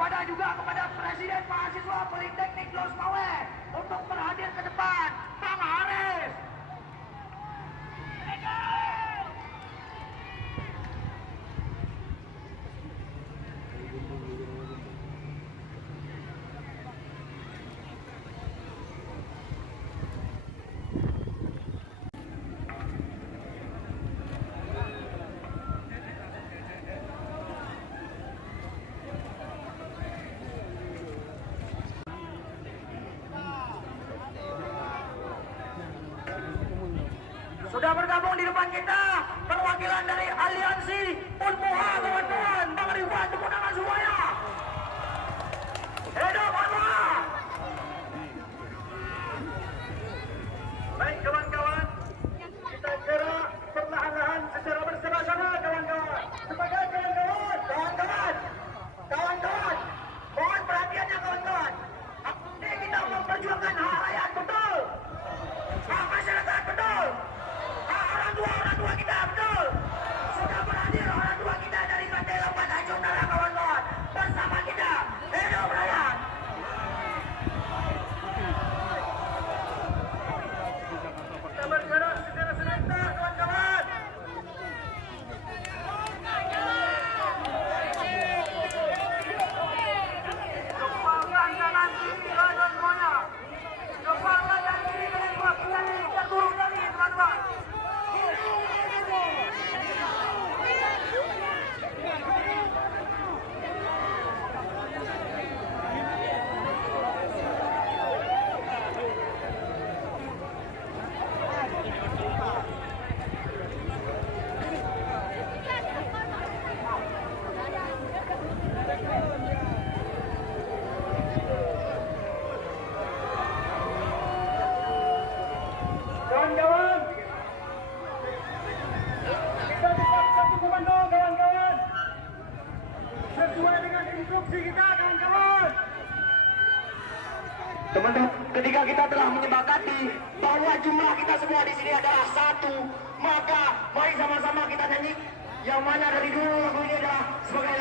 kepada Presiden Mahasiswa Politeknik Los Mawe untuk berhadir ke depan, Bang Haris. Sudah bergabung di depan kita perwakilan dari Aliansi Unmuha, kawan-kawan. Bang Ridwan, tepuk tangan semuanya. Hidup Unmuha. Baik kawan-kawan, kita gerak perlahan-lahan secara bersama-sama kawan-kawan. Sebagai kawan-kawan, mohon perhatiannya kawan-kawan. Ini kita memperjuangkan hak rakyat, betul. Hak masyarakat, betul. Orang tua kita, betul. Sudah berhadir orang tua kita dari Pantai Lambat Tanjung Nara, kawan-kawan. Bersama kita, hidup rakyat. Kita bergerak secara serentak, kawan-kawan. Kepangkan kanan kiri kanan semuanya. Kepangkan kanan kiri kanan dua. Kita turun lagi, teman-teman. Kawan-kawan, kita tetap satu komando, kawan-kawan. Sesuai dengan instruksi kita, kawan-kawan. Teman-teman, ketika kita telah menyepakati bahwa jumlah kita semua di sini adalah satu, maka mari sama-sama kita nyanyi. Yang mana dari dulu lagu ini adalah sebagai